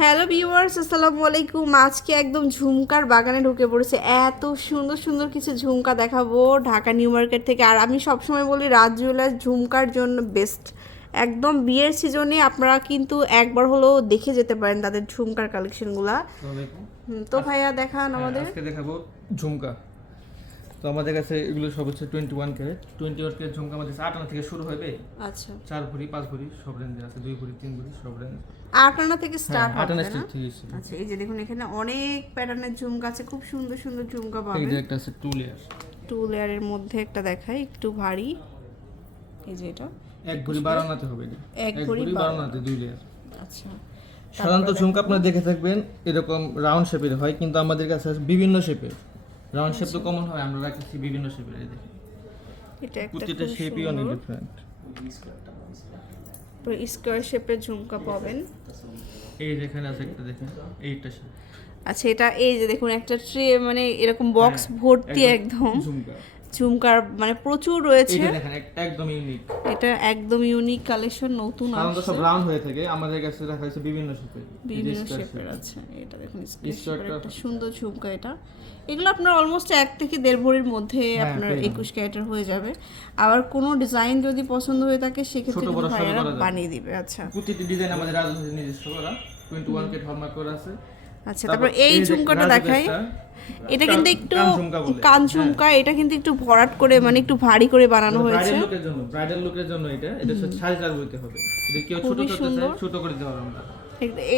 Hello viewers আসসালামু আলাইকুম। আজকে একদম ঝুমকার বাগানে ঢুকে পড়েছে। এত সুন্দর সুন্দর কিছু ঝুমকা দেখাবো ঢাকা নিউ মার্কেট থেকে। আর আমি সবসময় বলি রাজ জুয়েলার্স ঝুমকার জন্য বেস্ট। একদম বিয়ের সিজনে আপনারা কিন্তু একবার হলেও দেখে যেতে পারেন তাদের ঝুমকার কালেকশনগুলা তো ভাইয়া দেখান আমাদের। হ্যাঁ, আজকে দেখাবো ঝুমকা। তো আমাদের কাছে এগুলো সব হচ্ছে twenty one carat twenty one carat ঝুমকা আমাদের আটানা থেকে শুরু হবে। আচ্ছা। চার ভরি পাঁচ ভরি সব রেঞ্জে আছে। দুই ভরি তিন ভরি সব রেঞ্জ আটানা থেকে স্টার্ট হবে আটানা স্টিচ থেকে আচ্ছা এই যে দেখুন এখানে অনেক প্যাটার্নের ঝুমকা আছে। খুব সুন্দর সুন্দর ঝুমকা এই যে একটা আছে টু লেয়ার টু লেয়ারের মধ্যে একটা দেখাই একটু ভারী। এই যে এটা। এক ভরি বারো হবে এক ভরি ভরি বারো বারো আনাতে দুই লেয়ার আচ্ছা। সাধারণত ঝুমকা আপনারা দেখে থাকবেন এরকম রাউন্ড শেপের হয় কিন্তু আমাদের কাছে বিভিন্ন শেপের রাউন্ড শেপ তো কমন হয় আমরা রাখছি বিভিন্ন শেপের এই দেখেন। এটা একটা প্রত্যেকটা শেপই অনেক ডিফারেন্ট ডিফারেন্ট স্কোয়ার শেপের ঝুমকা পাবেন। এই যেখানে আছে একটা দেখেন এইটা শেপ আচ্ছা এটা এই যে দেখুন একটা ট্রে মানে এরকম বক্স ভর্তি একদম। ঝুমকা। ঝুমকার মানে প্রচুর রয়েছে। এইটা দেখেন একদম ইউনিক এটা একদম ইউনিক কালেকশন নতুন আসছে। সব রাউন্ড হয়ে থাকে আমাদের কাছে রাখা হয়েছে বিভিন্ন শেপের বিভিন্ন শেপের আছে। এটা দেখুন একটা সুন্দর ঝুমকা এটা। এগুলো আপনার অলমোস্ট এক থেকে দেড় ভরির মধ্যে হ্যাঁ, আপনার একুশ ক্যারেটের হয়ে যাবে। আবার কোনো ডিজাইন যদি পছন্দ হয়ে থাকে সেক্ষেত্রে ভাইয়ারা। বানিয়ে দিবে আচ্ছা। প্রতিটি ডিজাইন আমাদের রাজধানীর নিজস্ব করা। টোয়েন্টি ওয়ান কেট হলমার্ক করা আছে। আচ্ছা তারপর এই ঝুমকাটা দেখাই। এটা কিন্তু একটু কান ঝুমকা। কান ঝুমকা এটা কিন্তু একটু ভরাট করে মানে একটু ভারী করে বানানো হয়েছে। ব্রাইডাল লুকের জন্য ব্রাইডাল লুকের জন্য এটা। এটা সাড়ে চার বইতে হবে। যদি কেউ ছোট করতে সুন্দর। চায় ছোট করে দিতে পারব আমরা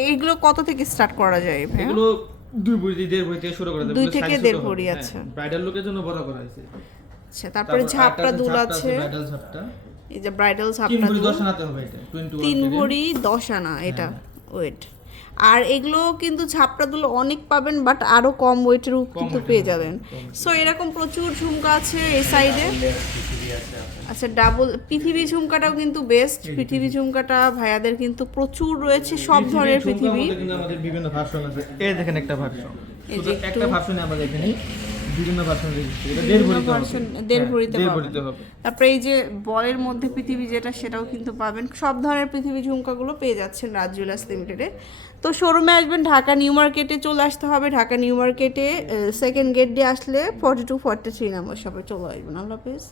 এইগুলো কত থেকে স্টার্ট করা যায় ভাইয়া? এগুলো দুই বই দেড় বই থেকে শুরু করে দেবো। দুই থেকে দেড় ভরি, আচ্ছা। ব্রাইডাল লুকের জন্য বড় করা হয়েছে। আচ্ছা তারপরে ঝাপটা দুল আছে ব্রাইডাল ঝাপটা। এই যে ব্রাইডাল তিন ঝাপটা ভরি দুল। দশ আনাতে হবে এটা তিন ভরি দশ আনা এটা ওয়েট আর এগুলো কিন্তু ঝাপটা দুলো অনেক পাবেন বাট আরও কম ওয়েটের কিন্তু পেয়ে যাবেন। সো এরকম প্রচুর ঝুমকা আছে এই সাইডে আচ্ছা ডাবল পৃথিবী ঝুমকাটাও কিন্তু বেস্ট পৃথিবী ঝুমকাটা ভাইয়াদের কিন্তু প্রচুর রয়েছে সব ধরনের পৃথিবী আমাদের বিভিন্ন ভার্সন আছে। এই দেখেন একটা ভার্সন এই যে একটা একটু- ভার্সনে আমাদের এখানে বিভিন্ন দেড় ভরিতে হবে। হ্যাঁ, তারপরে এই যে বলের মধ্যে পৃথিবী যেটা সেটাও কিন্তু পাবেন। সব ধরনের পৃথিবী ঝুমকাগুলো পেয়ে যাচ্ছেন রাজ জুয়েলার্স লিমিটেডে তো শোরুমে আসবেন ঢাকা নিউ মার্কেটে চলে আসতে হবে। ঢাকা নিউ মার্কেটে সেকেন্ড গেট দিয়ে আসলে forty two forty three number সবাই চলে আসবেন। আল্লাহ হাফেজ।